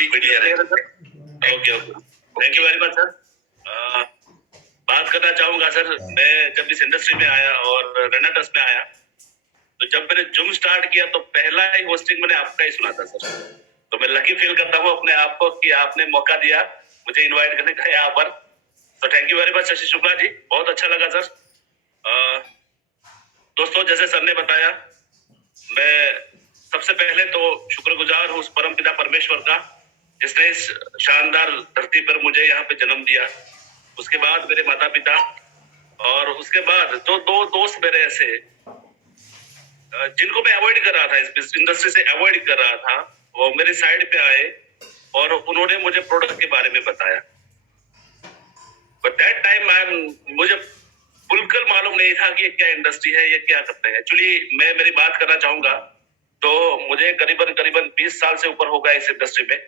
पूरी क्लियर है। Okay okay, thank you very much sir. बात करना चाहूंगा सर, मैं जब इस इंडस्ट्री में आया और रेनाटस में आया, तो जब मैंने जूम स्टार्ट किया तो पहला ही होस्टिंग मैंने आपका ही सुना था सर। तो मैं लकी फील करता हूँ अपने आप को कि आपने मौका दिया मुझे इनवाइट करने का यहाँ पर। तो thank you very much Shashi Shukla ji, बहुत अच्छा लगा सर। दोस्तों, जैसे सर ने बताया, मैं सबसे पहले तो शुक्रगुजार हूँ उस परमपिता परमेश्वर का जिसने इस शानदार धरती पर मुझे यहाँ पे जन्म दिया। उसके बाद मेरे माता पिता, और उसके बाद जो दो दोस्त मेरे ऐसे जिनको मैं अवॉइड कर रहा था, इस इंडस्ट्री से अवॉइड कर रहा था, वो मेरे साइड पे आए और उन्होंने मुझे प्रोडक्ट के बारे में बताया। बट दैट टाइम मुझे बिल्कुल मालूम नहीं था कि ये क्या इंडस्ट्री है, ये क्या करते हैं। एक्चुअली मैं मेरी बात करना चाहूंगा तो मुझे करीबन 20 साल से ऊपर होगा इस इंडस्ट्री में।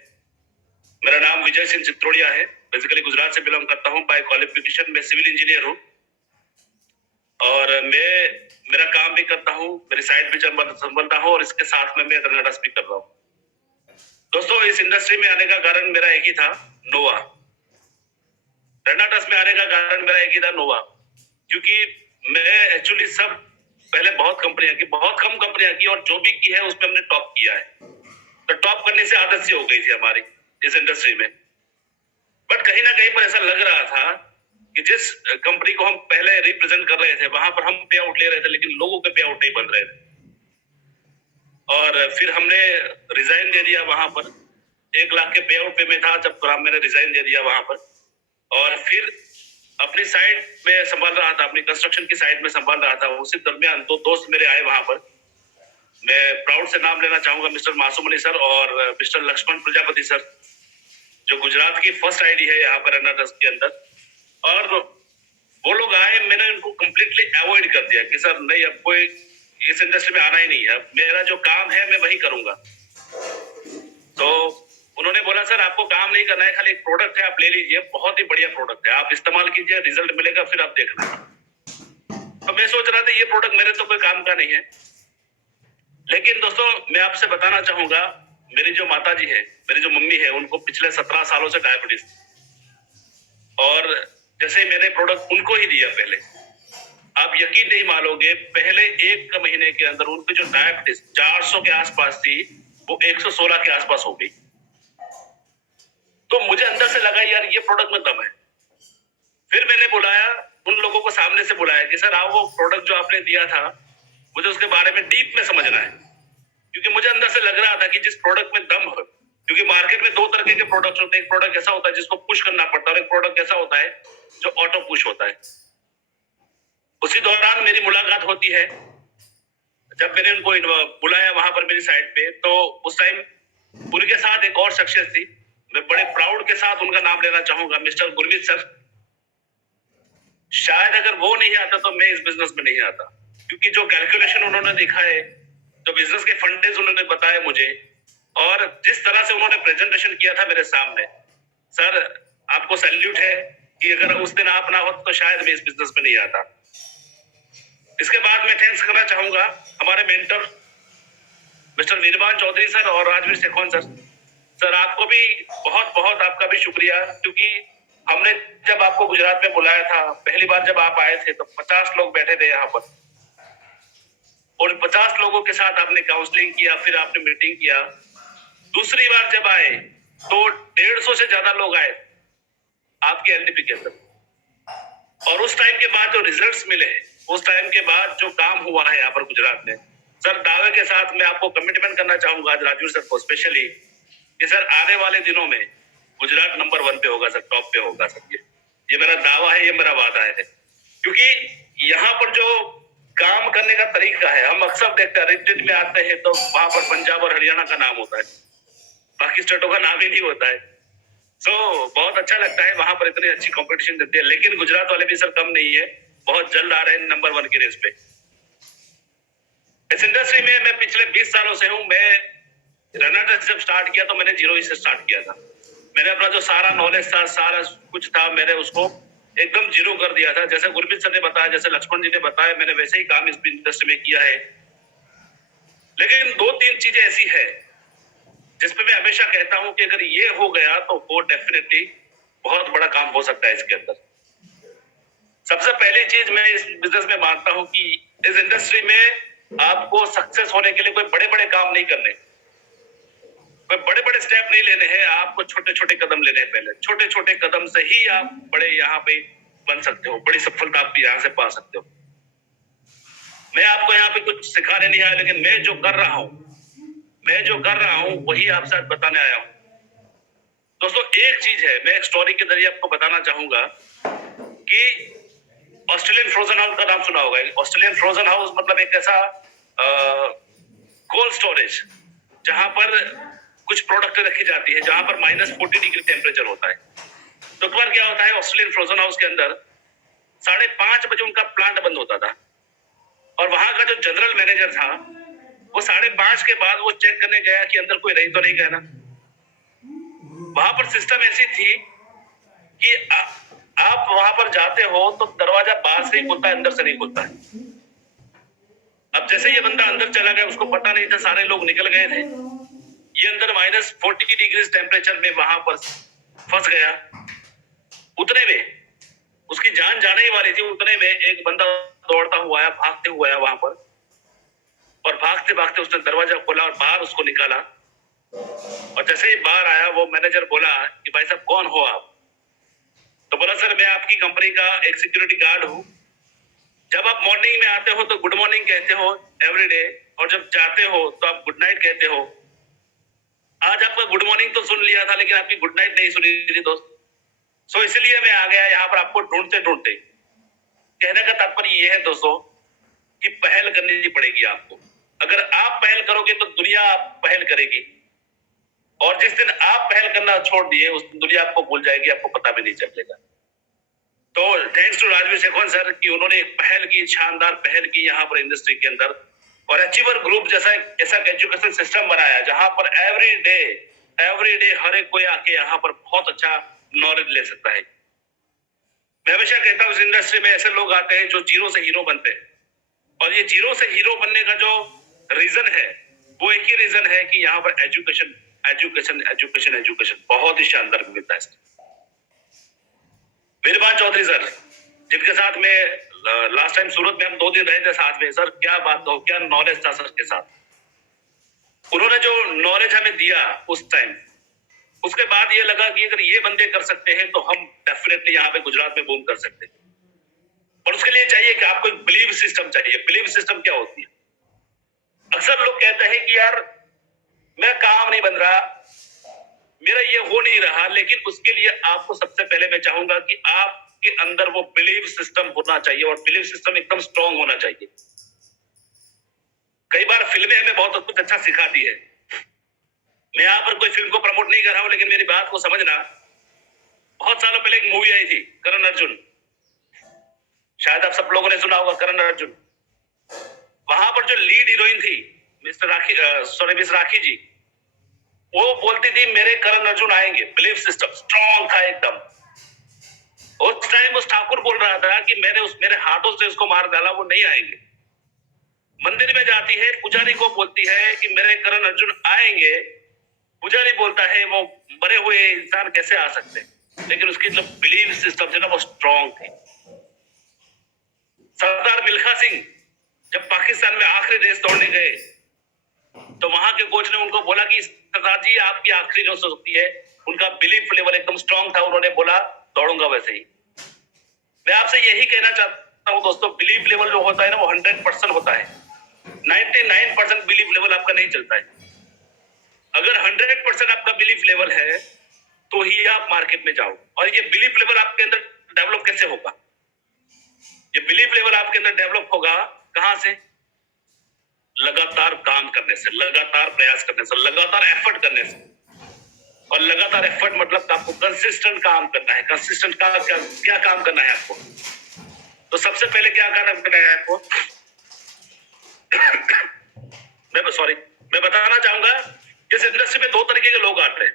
मेरा नाम विजय सिंह चित्रोड़िया है, बेसिकली गुजरात से बिलोंग करता हूँ। बाय क्वालिफिकेशन मैं सिविल इंजीनियर हूँ और मेरा काम भी करता हूँ, मेरी साइट भी संभालता हूँ और इसके साथ में मैं रेनाटस भी कर रहा हूँ। दोस्तों, इस इंडस्ट्री में आने का कारण मेरा एक ही था, नोवा। रेनाटस में आने का कारण मेरा एक ही था, नोवा। क्योंकि मैं एक्चुअली सब पहले बहुत कम कंपनियां की और जो भी की है उसमें हमने टॉप किया है। तो टॉप करने से आदत सी हो गई थी हमारी इस इंडस्ट्री में। बट कहीं ना कहीं पर ऐसा लग रहा था कि जिस कंपनी को हम पहले रिप्रेजेंट कर रहे थे वहां पर हम पे आउट ले रहे थे, लेकिन लोगों के पे आउट नहीं बन रहे थे। और फिर हमने रिजाइन दे दिया वहां पर। 1 लाख के पे आउट पे में था जब मैंने रिजाइन दे दिया वहां पर। और फिर अपनी साइड में संभाल रहा था, अपनी कंस्ट्रक्शन की साइड में संभाल रहा था। उसी दरमियान 2 दोस्त मेरे आए वहां पर। मैं प्राउड से नाम लेना चाहूंगा मिस्टर मासूमनी सर और मिस्टर लक्ष्मण प्रजापति सर, जो गुजरात की फर्स्ट आईडी है यहाँ पर रेनाटस के अंदर। और वो लोग आए, मैंने उनको कंप्लीटली अवॉइड कर दिया कि सर नहीं, अब कोई इस इंडस्ट्री में आना ही नहीं है, मेरा जो काम है मैं वही करूंगा। तो उन्होंने बोला सर आपको काम नहीं करना है, खाली एक प्रोडक्ट है, आप ले लीजिए, बहुत ही बढ़िया प्रोडक्ट है, आप इस्तेमाल कीजिए, रिजल्ट मिलेगा, फिर आप देखना। तो मैं सोच रहा था ये प्रोडक्ट मेरे तो कोई काम का नहीं है। लेकिन दोस्तों, मैं आपसे बताना चाहूंगा, मेरी जो माता जी है, मेरी जो मम्मी है, उनको पिछले 17 सालों से डायबिटीज, और जैसे मैंने प्रोडक्ट उनको ही दिया पहले, आप यकीन नहीं मानोगे, पहले 1 महीने के अंदर उनकी जो डायबिटीज 400 के आसपास थी वो 116 के आसपास हो गई। तो मुझे अंदर से लगा यार ये प्रोडक्ट में दम है। फिर मैंने बुलाया, उन लोगों को सामने से बुलाया कि सर आओ, वो प्रोडक्ट जो आपने दिया था मुझे उसके बारे में डीप में समझना है। क्योंकि मुझे अंदर से लग रहा था कि जिस प्रोडक्ट में दम हो, क्योंकि मार्केट में 2 तरह के प्रोडक्ट्स होते हैं। एक प्रोडक्ट ऐसा होता है जिसको पुश करना पड़ता है और एक प्रोडक्ट ऐसा होता है जो ऑटो पुश होता है। उसी दौरान मेरी मुलाकात होती है, जब मैंने उनको बुलाया वहां पर मेरी साइड पे, तो उस टाइम उनके साथ एक और शख्सियत थी, मैं बड़े प्राउड के साथ उनका नाम लेना चाहूंगा, मिस्टर गुरमीत सर। शायद अगर वो नहीं आता तो मैं इस बिजनेस में नहीं आता, क्योंकि जो कैलकुलेशन उन्होंने दिखा है, जो बिजनेस के फंडेज उन्होंने बताए मुझे, और जिस तरह से उन्होंने प्रेजेंटेशन किया था मेरे सामने, सर आपको सैल्यूट है कि अगर उस दिन आप ना हो तो शायद मैं इस बिजनेस में नहीं आता। इसके बाद मैं थैंक्स करना चाहूंगा हमारे मेंटर मिस्टर निर्वाण चौधरी सर और राजवीर शेखौन सर। सर आपको भी बहुत बहुत आपका भी शुक्रिया, क्योंकि हमने जब आपको गुजरात में बुलाया था, पहली बार जब आप आए थे तो 50 लोग बैठे थे यहाँ पर, और 50 लोगों के साथ आपने काउंसलिंग किया, फिर आपने मीटिंग किया। दूसरी बार जब आए तो 150 से ज्यादा लोग आए आपके एलडीपी के अंदर, और उस टाइम के बाद जो रिजल्ट्स मिले, उस टाइम के बाद जो काम हुआ है यहाँ पर गुजरात में, सर दावे के साथ मैं आपको कमिटमेंट करना चाहूंगा आज राजवीर सर को स्पेशली, कि सर आने वाले दिनों में गुजरात नंबर 1 पे होगा सर, टॉप पे होगा सर। ये मेरा दावा है, ये मेरा वादा है। क्योंकि यहाँ पर जो काम करने का तरीका है, हम अक्सर देखते हैं रिटेल में आते हैं तो वहां पर पंजाब और हरियाणा का नाम होता है, बाकी स्टेटों का नाम ही नहीं होता है। बहुत अच्छा लगता है वहां पर इतनी अच्छी कंपटीशन देती है। लेकिन गुजरात वाले भी सर कम नहीं है, बहुत जल्द आ रहे हैं नंबर 1 की रेस पे। इस इंडस्ट्री में मैं पिछले 20 सालों से हूँ। मैं रेनाटस जब स्टार्ट किया तो मैंने 0 से स्टार्ट किया था। मैंने अपना जो सारा नॉलेज था, सारा कुछ था, मैंने उसको एकदम 0 कर दिया था। जैसे गुरमीत सर ने बताया, जैसे लक्ष्मण जी ने बताया, मैंने वैसे ही काम इस इंडस्ट्री में किया है। लेकिन 2-3 चीजें ऐसी है जिसपे मैं हमेशा कहता हूं कि अगर ये हो गया तो वो डेफिनेटली बहुत बड़ा काम हो सकता है इसके अंदर। सबसे पहली चीज मैं इस बिजनेस में मानता हूं कि इस इंडस्ट्री में आपको सक्सेस होने के लिए कोई बड़े बड़े काम नहीं करने, कोई बड़े बड़े स्टेप नहीं लेने हैं, आपको छोटे छोटे कदम लेने हैं। पहले छोटे छोटे कदम से ही आप बड़े यहाँ पे बन सकते हो, बड़ी सफलता आप यहाँ से पा सकते हो। मैं आपको यहाँ पे कुछ सिखाने नहीं आया, लेकिन मैं जो कर रहा हूँ वही आपसे आज बताने आया हूँ। दोस्तों एक चीज है, मैं एक स्टोरी के जरिए आपको बताना चाहूंगा कि ऑस्ट्रेलियन फ्रोजन हाउस का नाम सुना होगा। ऑस्ट्रेलियन फ्रोजन हाउस मतलब एक ऐसा कोल्ड स्टोरेज जहां पर कुछ प्रोडक्ट रखी जाती है, जहां पर -40 डिग्री टेम्परेचर होता है। तो एक बार क्या होता है, ऑस्ट्रेलियन फ्रोजन हाउस के अंदर 5:30 बजे उनका प्लांट बंद होता था, और वहां का जो जनरल मैनेजर था वो 5:30 के बाद वो चेक करने गया कि अंदर कोई रही तो नहीं गया ना। वहां पर सिस्टम ऐसी थी कि आप वहां पर जाते हो तो दरवाजा बाहर से ही खुलता है, अंदर से नहीं खुलता है। अब जैसे ये बंदा अंदर चला गया, उसको पता नहीं था, सारे लोग निकल गए थे, ये अंदर -40 डिग्री टेम्परेचर में वहां पर फंस गया। उतने में उसकी जान जाने ही वाली थी, उतने में एक बंदा दौड़ता हुआ आया, भागते हुआ आया वहां पर, और भागते भागते उसने दरवाजा खोला और बाहर उसको निकाला। और जैसे ही बाहर आया, वो मैनेजर बोला कि भाई साहब कौन हो आप? तो बोला सर मैं आपकी कंपनी का एक सिक्योरिटी गार्ड हूँ। जब आप मॉर्निंग में आते हो तो गुड मॉर्निंग कहते हो एवरी डे, और जब जाते हो तो आप गुड नाइट कहते हो। आज आपका गुड मॉर्निंग तो सुन लिया था, लेकिन आपकी गुड नाइट नहीं सुनी थी दोस्त। सो इसलिए मैं आ गया यहाँ पर आपको ढूंढते ढूंढते। कहने का तात्पर्य यह है दोस्तों कि पहल करनी पड़ेगी आपको। अगर आप पहल करोगे तो दुनिया पहल करेगी, और जिस दिन आप पहल करना छोड़ दिए उस दिन दुनिया आपको भूल जाएगी, आपको पता भी नहीं चलेगा। तो थैंक्स टू राजवीर शेखवन सर कि उन्होंने एक पहल की, शानदार पहल की यहाँ पर इंडस्ट्री के अंदर, और अचीवर ग्रुप जैसा ऐसा एजुकेशन सिस्टम बनाया जहां पर एवरी डे हर एक कोई आके यहाँ पर बहुत अच्छा नॉलेज ले सकता है। मैं हमेशा कहता हूँ इस इंडस्ट्री में ऐसे लोग आते हैं जो जीरो से हीरो बनते हैं, और ये जीरो से हीरो बनने का जो रीजन है वो एक ही रीजन है कि यहाँ पर एजुकेशन बहुत ही शानदार मिलता है। वीरबान चौधरी सर, जिनके साथ में लास्ट टाइम सूरत में हम 2 दिन रहे थे साथ में, सर क्या बात हो, क्या नॉलेज था सर के साथ। उन्होंने जो नॉलेज हमें दिया उस टाइम, उसके बाद ये लगा कि अगर ये बंदे कर सकते हैं तो हम डेफिनेटली यहाँ पे गुजरात में बूम कर सकते हैं। और उसके लिए चाहिए कि आपको एक बिलीव सिस्टम चाहिए। बिलीव सिस्टम क्या होती है? अक्सर लोग कहते हैं कि यार मेरा काम नहीं बन रहा, मेरा ये हो नहीं रहा, लेकिन उसके लिए आपको सबसे पहले मैं चाहूंगा कि आपके अंदर वो बिलीव सिस्टम होना चाहिए, और बिलीव सिस्टम एकदम स्ट्रांग होना चाहिए। कई बार फिल्में हमें बहुत कुछ अच्छा सिखाती है। मैं यहाँ पर कोई फिल्म को प्रमोट नहीं कर रहा हूं, लेकिन मेरी बात को समझना। बहुत सालों पहले एक मूवी आई थी करण अर्जुन, शायद आप सब लोगों ने सुना होगा करण अर्जुन। वहां पर जो लीड हीरोइन थी मिस राखी जी, वो बोलती थी मेरे करण अर्जुन आएंगे। बिलीफ सिस्टम स्ट्रांग था एकदम। उस टाइम उस ठाकुर बोल रहा था कि मैंने मेरे हाथों से उसको मार डाला, वो नहीं आएंगे। मंदिर में जाती है, पुजारी को बोलती है कि मेरे करण अर्जुन आएंगे। पुजारी बोलता है वो मरे हुए इंसान कैसे आ सकते हैं, लेकिन उसकी जो बिलीफ सिस्टम थी ना वो स्ट्रांग थी। सरदार मिल्खा सिंह जब पाकिस्तान में आखिरी रेस दौड़ने गए तो वहां के कोच ने उनको बोला कि सरदार जी आपकी आखिरी जो होती है, उनका बिलीफ लेवल एकदम स्ट्रांग था, उन्होंने बोला दौड़ूंगा वैसे ही। मैं आपसे यही कहना चाहता हूं दोस्तों, बिलीफ लेवल जो होता है ना वो 100% होता है। 99% बिलीफ लेवल आपका नहीं चलता है। अगर 100% आपका बिलीफ लेवल है तो ही आप मार्केट में जाओ। और ये बिलीफ लेवल आपके अंदर डेवलप कैसे होगा? ये बिलीफ लेवल आपके अंदर डेवलप होगा कहां से? लगातार काम करने से, लगातार प्रयास करने से, लगातार एफर्ट करने से। और लगातार एफर्ट मतलब आपको कंसिस्टेंट काम करना है। कंसिस्टेंट का क्या काम करना है आपको? तो सबसे पहले क्या करना है आपको? मैं बताना चाहूंगा इस इंडस्ट्री में 2 तरीके के लोग आते हैं।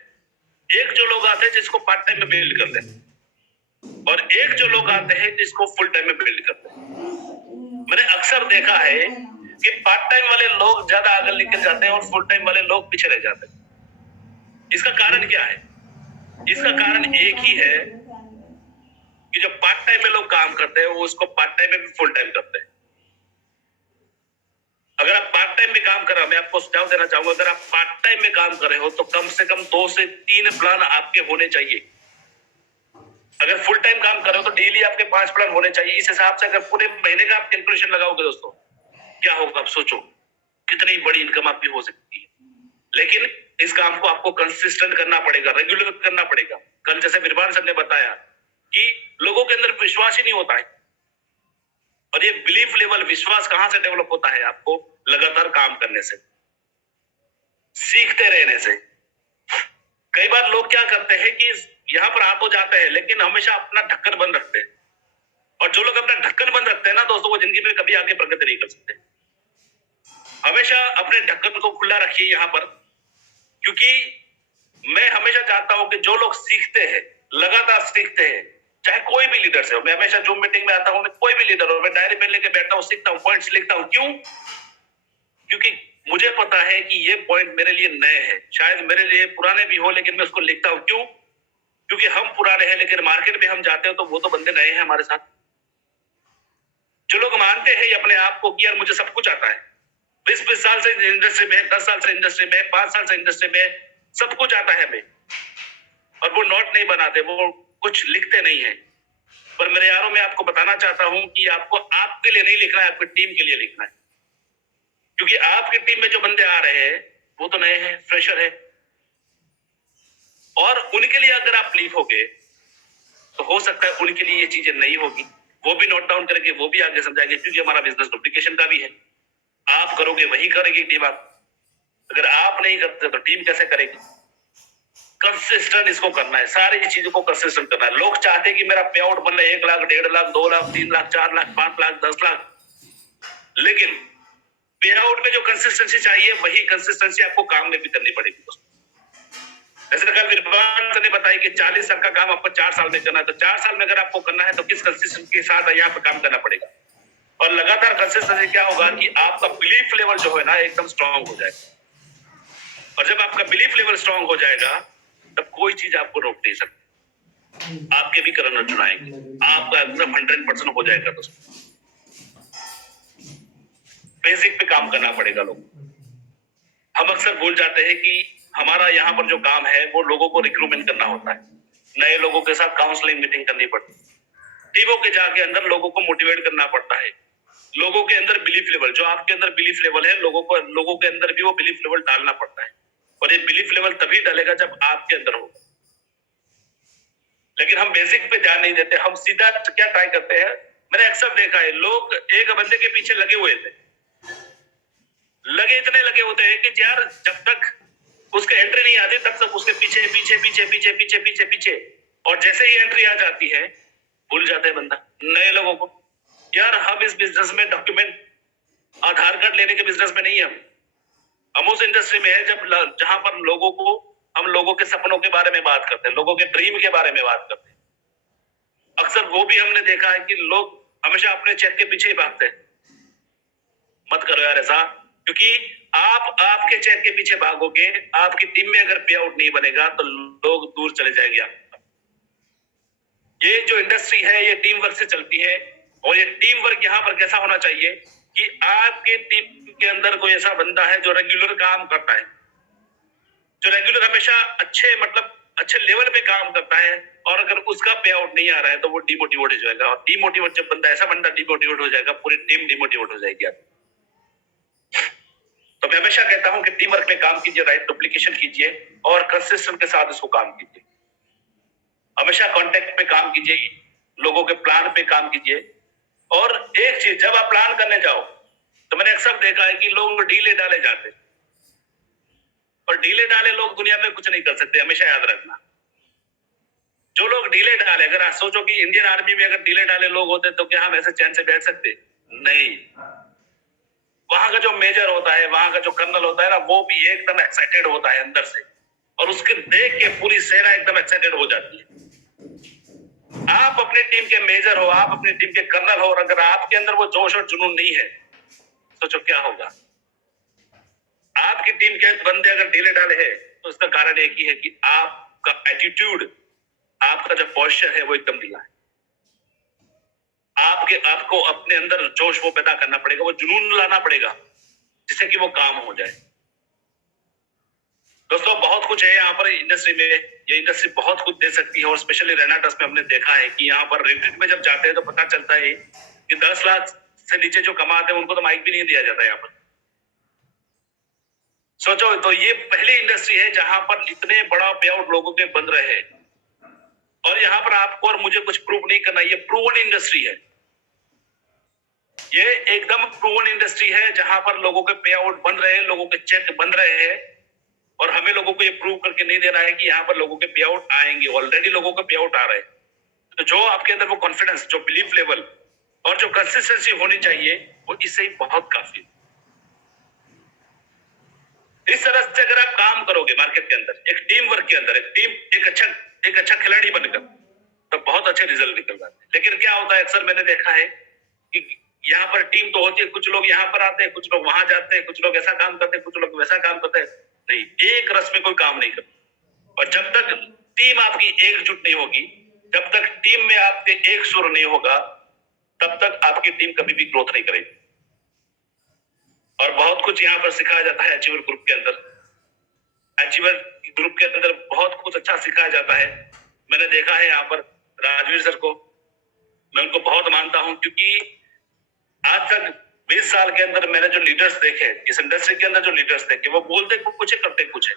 एक जो लोग आते हैं जिसको पार्ट टाइम में बिल्ड करते हैं, और एक जो लोग आते हैं जिसको फुल टाइम में बिल्ड करते हैं। मैंने अक्सर देखा है कि पार्ट टाइम वाले लोग ज्यादा आगे निकल जाते हैं और फुल टाइम वाले लोग पीछे रह जाते हैं। इसका कारण क्या है? इसका कारण एक ही है कि जो पार्ट टाइम में लोग काम करते हैं वो उसको पार्ट टाइम में भी फुल टाइम करते हैं। अगर आप पार्ट टाइम में काम कर रहे हो, मैं आपको सुझाव देना चाहूंगा, अगर आप पार्ट टाइम में काम कर रहे हो तो कम से कम 2 से 3 प्लान आपके होने चाहिए। अगर फुल टाइम काम कर रहे हो तो डेली आपके 5 प्लान होने चाहिए। इस हिसाब से अगर पूरे महीने का आप कैलकुलेशन लगाओगे दोस्तों, क्या होगा आप सोचो, कितनी बड़ी इनकम आपकी हो सकती है। लेकिन इस काम को आपको कंसिस्टेंट करना पड़ेगा, रेगुलर करना पड़ेगा। कल जैसे बिरबान सर ने बताया कि लोगों के अंदर विश्वास ही नहीं होता है, और ये बिलीफ लेवल, विश्वास कहां से डेवलप होता है? आपको लगातार काम करने से, सीखते रहने से। कई बार लोग क्या करते हैं कि यहाँ पर आ तो जाते हैं लेकिन हमेशा अपना ढक्कन बंद रखते हैं, और जो लोग अपना ढक्कन बंद रखते हैं ना दोस्तों, वो जिंदगी में कभी आगे प्रगति नहीं कर सकते। हमेशा अपने ढक्कन को खुला रखिए यहाँ पर, क्योंकि मैं हमेशा चाहता हूं कि जो लोग सीखते हैं, लगातार सीखते हैं, चाहे कोई भी लीडर से हो, मैं हमेशा जूम मीटिंग में आता हूं, कोई भी लीडर हो, मैं डायरी पेन लेके बैठता हूं, सीखता हूं, पॉइंट्स लिखता हूं। क्यों? क्योंकि मुझे पता है कि ये पॉइंट मेरे लिए नए हैं, शायद मेरे लिए पुराने भी हो, लेकिन मैं उसको लिखता हूं। क्यों? क्योंकि हम पुराने हैं लेकिन मार्केट में हम जाते हो तो वो तो बंदे नए हैं हमारे साथ। जो लोग मानते हैं अपने आप को कि यार मुझे सब कुछ आता है, 20-20 साल से इंडस्ट्री में, 10 साल से इंडस्ट्री में, 5 साल से इंडस्ट्री में, सब कुछ आता है हमें, और वो नोट नहीं बनाते, वो कुछ लिखते नहीं है। पर मेरे यारों, मैं आपको बताना चाहता हूं कि आपको आपके लिए नहीं लिखना है, आपकी टीम के लिए लिखना है। क्योंकि आपकी टीम में जो बंदे आ रहे हैं वो तो नए हैं, फ्रेशर है, और उनके लिए अगर आप लिखोगे तो हो सकता है उनके लिए ये चीजें नहीं होगी, वो भी नोट डाउन करेंगे, वो भी आगे समझाएंगे। क्योंकि हमारा बिजनेस डुप्लीकेशन का भी है। आप करोगे वही करेगी टीम। आप अगर आप नहीं करते तो टीम कैसे करेगी? कंसिस्टेंट इसको करना है, सारी चीजों को कंसिस्टेंट करना है। लोग चाहते हैं कि मेरा पे आउट बन रहा है 1 लाख, 1.5 लाख, 2 लाख, 3 लाख, 4 लाख, 5 लाख, 10 लाख, लेकिन पे आउट में जो कंसिस्टेंसी चाहिए वही कंसिस्टेंसी आपको काम में भी करनी पड़ेगी दोस्तों। जैसे कल विद्वान ने बताया कि 40 साल का काम आपको 4 साल में करना है, तो 4 साल में अगर आपको करना है तो किस कंसिस्टेंसी के साथ यहाँ पर काम करना पड़ेगा। और लगातार कंसिस्टेंसी क्या होगा कि आपका बिलीफ लेवल जो है ना एकदम स्ट्रांग हो जाएगा, और जब आपका बिलीफ लेवल स्ट्रांग हो जाएगा तब कोई चीज आपको रोक नहीं सकती। आपके भी करना चुनाएंगे, आपका एकदम 100% हो जाएगा दोस्तों। बेसिक पे काम करना पड़ेगा। लोग हम अक्सर भूल जाते हैं कि हमारा यहाँ पर जो काम है वो लोगों को रिक्रूटमेंट करना होता है, नए लोगों के साथ काउंसलिंग मीटिंग करनी पड़ती है, टीमों के जाके अंदर लोगों को मोटिवेट करना पड़ता है, लोगों के अंदर बिलीफ लेवल, जो आपके अंदर बिलीफ लेवल है, लोगों के अंदर भी वो बिलीफ लेवल डालना पड़ता है, और ये बिलीफ लेवल तभी डालेगा जब आपके अंदर होगा। लेकिन हम बेसिक पे ध्यान नहीं देते, हम सीधा क्या ट्राई करते हैं। मैंने अक्सर देखा है लोग एक बंदे के पीछे लगे हुए थे, इतने लगे होते हैं कि यार जब तक उसके एंट्री नहीं आती तब तक उसके पीछे पीछे पीछे पीछे पीछे पीछे पीछे, और जैसे ही एंट्री आ जाती है भूल जाते हैं बंदा नए लोगों को। यार हम इस बिजनेस में डॉक्यूमेंट, आधार कार्ड लेने के बिजनेस में नहीं है। हम उस इंडस्ट्री में है जहां पर हम लोगों के सपनों के बारे में बात करते हैं, लोगों के ड्रीम के बारे में बात करते हैं। अक्सर वो भी हमने देखा है कि लोग हमेशा अपने चेक के पीछे ही भागते हैं। मत करो यार ऐसा, क्योंकि आप आपके चेक के पीछे भागोगे, आपकी टीम में अगर पे आउट नहीं बनेगा तो लोग दूर चले जाएंगे आप। ये जो इंडस्ट्री है ये टीम वर्क से चलती है, और ये टीम वर्क यहाँ पर कैसा होना चाहिए कि आपके टीम के अंदर कोई ऐसा बंदा है जो रेगुलर काम करता है, जो रेगुलर हमेशा अच्छे लेवल पे काम करता है, और अगर उसका पे आउट नहीं आ रहा है तो वो डिमोटिवेट हो जाएगा, और डिमोटिवेट जब ऐसा बंदा डिमोटिवेट हो जाएगा पूरी टीम डिमोटिवेट हो जाएगी। तो मैं हमेशा कहता हूं कि टीम वर्क में काम कीजिए, राइट डुप्लीकेशन कीजिए, और कंसिस्टेंट के साथ इसको काम कीजिए। हमेशा कॉन्टेक्ट पे काम कीजिए, लोगों के प्लान पे काम कीजिए। और एक चीज, जब आप प्लान करने जाओ तो मैंने अक्सर देखा है कि लोग ढीले डाले जाते, और ढीले डाले लोग दुनिया में कुछ नहीं कर सकते, हमेशा याद रखना। जो लोग ढीले डाले, अगर आप सोचो कि इंडियन आर्मी में अगर ढीले डाले लोग होते तो क्या हम ऐसे चैन से बैठ सकते? नहीं। वहां का जो मेजर होता है, वहां का जो कर्नल होता है ना, वो भी एकदम एक्साइटेड होता है अंदर से, और उसके देख के पूरी सेना एकदम एक्साइटेड हो जाती है। आप अपनी टीम के मेजर हो, आप अपनी टीम के कर्नल हो, और अगर आपके अंदर वो जोश और जुनून नहीं है, सोचो क्या होगा। आपकी टीम के बंदे अगर ढीले डाले हैं तो इसका कारण एक ही है कि आपका एटीट्यूड, आपका जो पॉस्चर है वो एकदम ढीला है। आपको अपने अंदर जोश वो पैदा करना पड़ेगा, वो जुनून लाना पड़ेगा जिससे कि वो काम हो जाए। दोस्तों बहुत कुछ है यहाँ पर इंडस्ट्री में, ये इंडस्ट्री बहुत कुछ दे सकती है और स्पेशली रेनाटस में हमने देखा है कि यहाँ पर रिट्रीट में जब जाते हैं तो पता चलता है कि 10 लाख से नीचे जो कमाते हैं उनको तो माइक भी नहीं दिया जाता यहाँ पर। सोचो तो ये पहली इंडस्ट्री है जहां पर इतने बड़ा पे आउट लोगों के बन रहे हैं और यहाँ पर आपको और मुझे कुछ प्रूव नहीं करना, ये प्रूवन इंडस्ट्री है। ये एकदम प्रूवन इंडस्ट्री है जहां पर लोगों के पे आउट बन रहे हैं, लोगों के चेक बन रहे हैं और हमें लोगों को ये प्रूव करके नहीं देना है कि यहाँ पर लोगों के पे आउट आएंगे। ऑलरेडी लोगों के पे आउट आ रहे हैं। तो जो आपके अंदर वो कॉन्फिडेंस, जो बिलीफ लेवल और जो कंसिस्टेंसी होनी चाहिए वो इससे ही बहुत काफी है। इस तरह से अगर आप काम करोगे मार्केट के अंदर, एक टीम वर्क के अंदर, एक अच्छा खिलाड़ी बनकर, तो बहुत अच्छे रिजल्ट निकल जाते हैं। लेकिन क्या होता है, अक्सर मैंने देखा है कि यहाँ पर टीम तो होती है, कुछ लोग यहाँ पर आते हैं, कुछ लोग वहां जाते हैं, कुछ लोग ऐसा काम करते हैं, कुछ लोग वैसा काम करते हैं, नहीं एक रस में कोई काम नहीं करता। और जब तक टीम आपकी एकजुट नहीं होगी, जब तक टीम में आपके एक सुर नहीं होगा, तब तक आपकी टीम कभी भी ग्रोथ नहीं करेगी। और बहुत कुछ यहाँ पर सिखाया जाता है अचीवर ग्रुप के अंदर। अचीवर ग्रुप के अंदर बहुत कुछ अच्छा सिखाया जाता है। मैंने देखा है यहाँ पर राजवीर सर को, मैं उनको बहुत मानता हूं क्योंकि आज तक 20 साल के अंदर मैंने जो लीडर्स देखे इस इंडस्ट्री के अंदर, जो लीडर्स देखे वो बोलते कुछ है, करते कुछ है।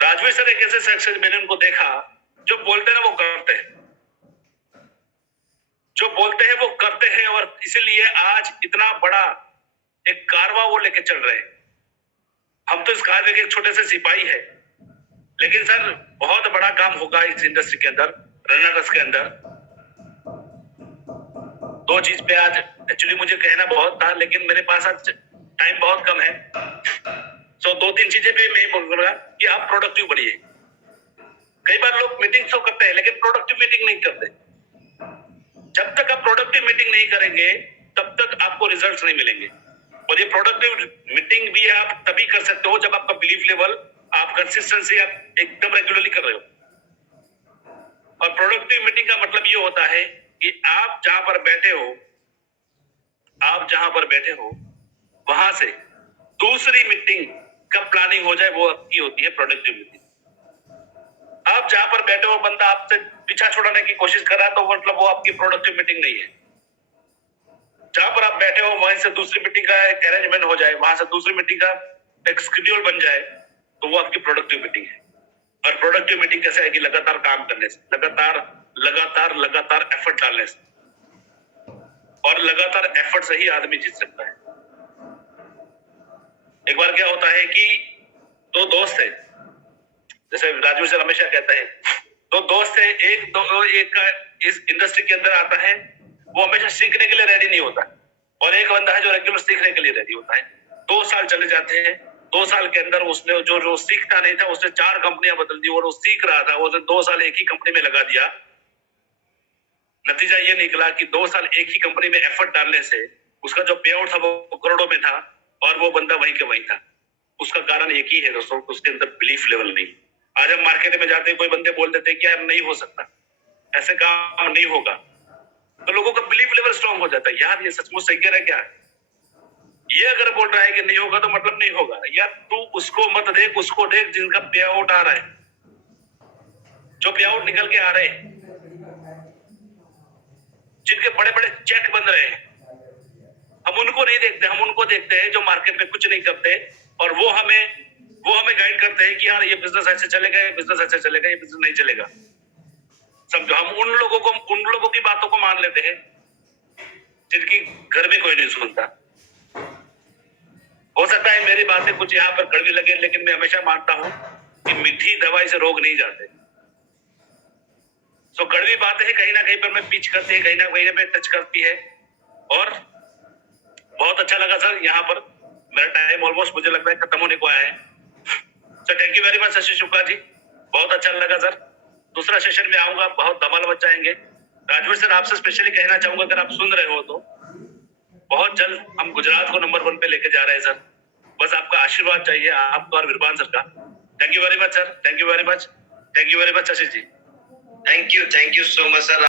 राजवीर सर एक ऐसे शख्स, मैंने उनको देखा जो बोलते हैं वो करते हैं, जो बोलते हैं वो करते हैं और इसीलिए आज इतना बड़ा एक कारवां वो लेके चल रहे हैं। हम तो इस कारवे के एक छोटे से सिपाही है, लेकिन सर बहुत बड़ा काम होगा इस इंडस्ट्री के अंदर, रनर्स के अंदर। दो चीज पे आज एक्चुअली मुझे कहना बहुत था, लेकिन मेरे पास आज टाइम बहुत कम है। सो 2-3 चीजें भी मैं बोलूंगा कि आप प्रोडक्टिव बनिए। कई बार लोग मीटिंग तो करते हैं लेकिन प्रोडक्टिव मीटिंग नहीं करते। जब तक आप प्रोडक्टिव मीटिंग नहीं करेंगे तब तक आपको रिजल्ट्स नहीं मिलेंगे। और ये प्रोडक्टिव मीटिंग भी आप तभी कर सकते हो जब आपका बिलीफ लेवल, आप कंसिस्टेंसी आप एकदम रेगुलरली कर रहे हो। और प्रोडक्टिव मीटिंग का मतलब ये होता है कि आप जहां पर बैठे हो वहां से दूसरी मीटिंग कब प्लानिंग हो जाए वो आपकी होती है प्रोडक्टिव मीटिंग। आप जहां पर बैठे हो बंदा आपसे पीछा छुड़ाने की कोशिश कर रहा है तो मतलब वो आपकी प्रोडक्टिव मीटिंग नहीं है। जहां पर आप बैठे हो वहीं से दूसरी मीटिंग का एक अरेंजमेंट हो जाए, वहां से दूसरी मीटिंग का एक शेड्यूल बन जाए, तो वो आपकी प्रोडक्टिव मीटिंग है। और प्रोडक्टिव मीटिंग कैसे है कि लगातार काम करने से, लगातार एफर्ट डालने से, और लगातार एफर्ट से ही आदमी जीत सकता है। एक बार क्या होता है कि दो दोस्त है, जैसे राजू सर हमेशा कहता है, दो दोस्त है, एक का इस इंडस्ट्री के अंदर आता है, वो हमेशा सीखने के लिए रेडी नहीं होता, और एक बंदा है जो रेगुलर सीखने के लिए रेडी होता है। 2 साल चले जाते हैं, 2 साल के अंदर उसने जो सीखता नहीं था उसने 4 कंपनियां बदल दी, और वो सीख रहा था, उसने 2 साल एक ही कंपनी में लगा दिया। नतीजा ये निकला कि 2 साल एक ही कंपनी में एफर्ट डालने से उसका जो पे आउट था वो करोड़ों में था, और वो बंदा वहीं के वहीं था। उसका कारण एक ही है दोस्तों, उसके अंदर बिलीफ लेवल नहीं। आज हम मार्केट में जाते हैं, कोई बंदे बोल देते हैं कि यार नहीं हो सकता, ऐसे काम नहीं होगा, तो लोगों का बिलीफ लेवल स्ट्रांग हो जाता है, यार ये सचमुच सही कह रहा है क्या। ये अगर बोल रहा है कि नहीं होगा तो मतलब नहीं होगा। यार तू उसको मत देख, उसको देख जिनका पे आउट आ रहा है, जो पे आउट निकल के आ रहे हैं, जिनके बड़े बड़े चेक बन रहे हैं। हम उनको नहीं देखते, हम उनको देखते हैं जो मार्केट में कुछ नहीं करते, और वो हमें गाइड करते हैं कि यार ये बिजनेस ऐसे चलेगा, ये बिजनेस ऐसे चलेगा, ये बिजनेस नहीं चलेगा। समझो, हम उन लोगों की बातों को मान लेते हैं जिनकी घर में कोई नहीं सुनता। हो सकता है मेरी बातें कुछ यहाँ पर कड़वी लगे, लेकिन मैं हमेशा मानता हूं कि मीठी दवाई से रोग नहीं जाते। सो कड़वी बातें है कहीं ना कहीं पर मैं पिच करती है, कहीं ना कहीं पे टच करती है। और बहुत अच्छा लगा सर, यहाँ पर मेरा टाइम ऑलमोस्ट मुझे लगता है खत्म होने को आया है। Sir thank you very much Shashi Shukla ji, बहुत अच्छा लगा सर। दूसरा सेशन में आऊंगा, बहुत धमाल मच जाएंगे। राजवीर सर आपसे स्पेशली कहना चाहूंगा, अगर आप सुन रहे हो तो बहुत जल्द हम गुजरात को नंबर 1 पे लेके जा रहे हैं सर। बस आपका आशीर्वाद चाहिए, आपका और विरबान सर का। Thank you very much sir, thank you very much, thank you very much Ashish ji. Thank you so much sir.